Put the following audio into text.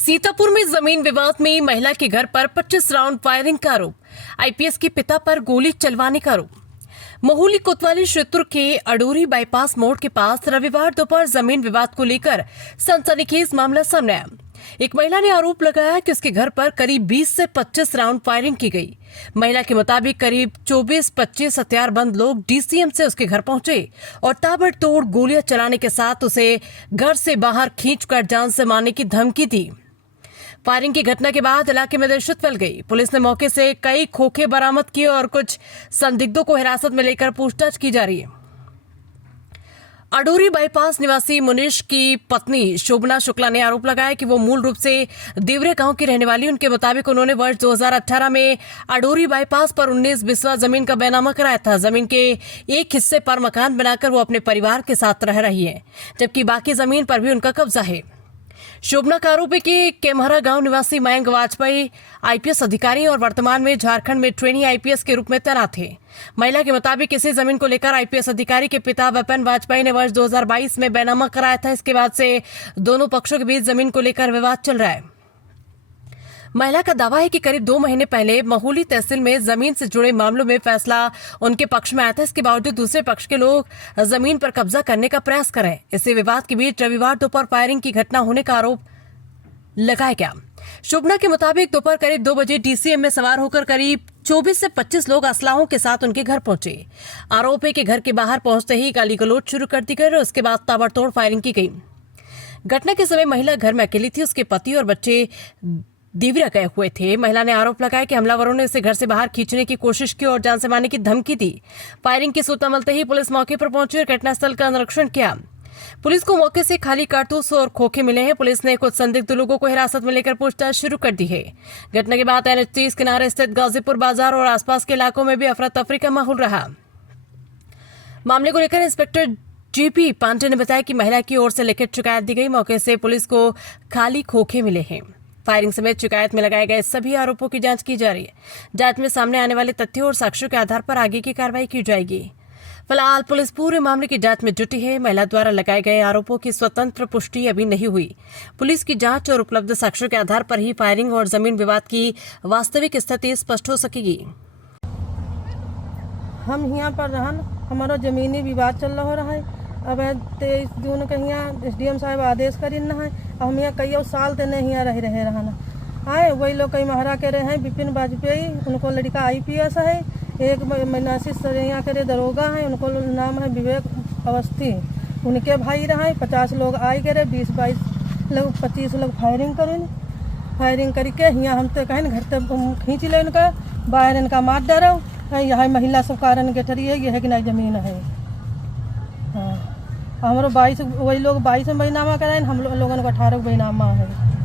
सीतापुर में जमीन विवाद में महिला के घर पर 25 राउंड फायरिंग का आरोप। आईपीएस के पिता पर गोली चलवाने का आरोप। महुली कोतवाली क्षेत्र के अडोरी बाईपास मोड़ के पास रविवार दोपहर जमीन विवाद को लेकर सनसनीखेज मामला सामने आया। एक महिला ने आरोप लगाया कि उसके घर पर करीब 20 से 25 राउंड फायरिंग की गई। महिला के मुताबिक करीब 24-25 हथियारबंद लोग डीसीएम से उसके घर पहुंचे और ताबड़तोड़ गोलियां चलाने के साथ उसे घर से बाहर खींचकर जान से मारने की धमकी दी। फायरिंग की घटना के बाद इलाके में दहशत फैल गई। पुलिस ने मौके से कई खोखे बरामद किए और कुछ संदिग्धों को हिरासत में लेकर पूछताछ की जा रही है। अडोरी बाईपास निवासी मुनीश की पत्नी शोभना शुक्ला ने आरोप लगाया कि वो मूल रूप से देवरे गांव की रहने वाली। उनके मुताबिक उन्होंने वर्ष 2018 में अडोरी बाईपास पर 19 बिस्वा जमीन का बैनामा कराया था। जमीन के एक हिस्से पर मकान बनाकर वो अपने परिवार के साथ रह रही है, जबकि बाकी जमीन पर भी उनका कब्जा है। शोभना का आरोप है कि केमहरा गांव निवासी मयंक वाजपेयी आईपीएस अधिकारी और वर्तमान में झारखंड में ट्रेनी आईपीएस के रूप में तैनात थे। महिला के मुताबिक इसी जमीन को लेकर आईपीएस अधिकारी के पिता विपिन वाजपेयी ने वर्ष 2022 में बैनामा कराया था। इसके बाद से दोनों पक्षों के बीच जमीन को लेकर विवाद चल रहा है। महिला का दावा है कि करीब 2 महीने पहले महुली तहसील में जमीन से जुड़े मामलों में फैसला उनके पक्ष में आया था। इसके बावजूद दूसरे पक्ष के लोग जमीन पर कब्जा करने का प्रयास कर रहे हैं। इसी विवाद के बीच रविवार दोपहर फायरिंग की घटना होने का आरोप लगाया गया। शोभना के मुताबिक दोपहर करीब 2 बजे डीसीएम में सवार होकर करीब 24 से 25 लोग असलाहों के साथ उनके घर पहुंचे। आरोप है कि घर के बाहर पहुंचते ही गाली गलौज शुरू कर दी गई और उसके बाद ताबड़तोड़ फायरिंग की गई। घटना के समय महिला घर में अकेली थी। उसके पति और बच्चे देवरिया गए हुए थे। महिला ने आरोप लगाया कि हमलावरों ने उसे घर से बाहर खींचने की कोशिश की और जान से मारने की धमकी दी। फायरिंग की सूचना मिलते ही पुलिस मौके पर पहुंची और घटनास्थल का निरीक्षण किया। पुलिस को मौके से खाली कारतूस और खोखे मिले हैं। पुलिस ने कुछ संदिग्ध लोगों को हिरासत में लेकर पूछताछ शुरू कर दी है। घटना के बाद NH30 किनारे स्थित गाजीपुर बाजार और आसपास के इलाकों में भी अफरा तफरी का माहौल रहा। मामले को लेकर इंस्पेक्टर JP पांडे ने बताया कि महिला की ओर से लिखित शिकायत दी गई। मौके से पुलिस को खाली खोखे मिले हैं। फायरिंग समेत शिकायत में लगाए गए सभी आरोपों की जांच की जा रही है। जांच में सामने आने वाले तथ्यों और साक्ष्यों के आधार पर आगे की कार्रवाई की जाएगी। फिलहाल पुलिस पूरे मामले की जांच में जुटी है। महिला द्वारा लगाए गए आरोपों की स्वतंत्र पुष्टि अभी नहीं हुई। पुलिस की जांच और उपलब्ध साक्ष्यों के आधार पर ही फायरिंग और जमीन विवाद की वास्तविक स्थिति स्पष्ट हो सकेगी। हम यहाँ पर रहन हमारा जमीनी विवाद चल रहा है। अब 23 जून के यहाँ SDM साहब आदेश करीन है। हम यहाँ कई साल से नहीं यहाँ रहे रहना आए। वही लोग कई महारा के रहे हैं विपिन वाजपेयी, उनको लड़का IPS है। एक मनासी यहाँ के दरोगा है, उनको नाम है विवेक अवस्थी। उनके भाई रहे 50 लोग आए करे, 20-22 लोग 25 लोग फायरिंग करके यहाँ हम तो कहें घर तक खींच ले उनका बाहर इनका मार डरो। यह महिला सब कारण के ठरी है, यह है कि नहीं जमीन है। हाँ हमारे 22 वही लोग 22 में बैनामा कराए, हम लोगों को 18 बैनामा है।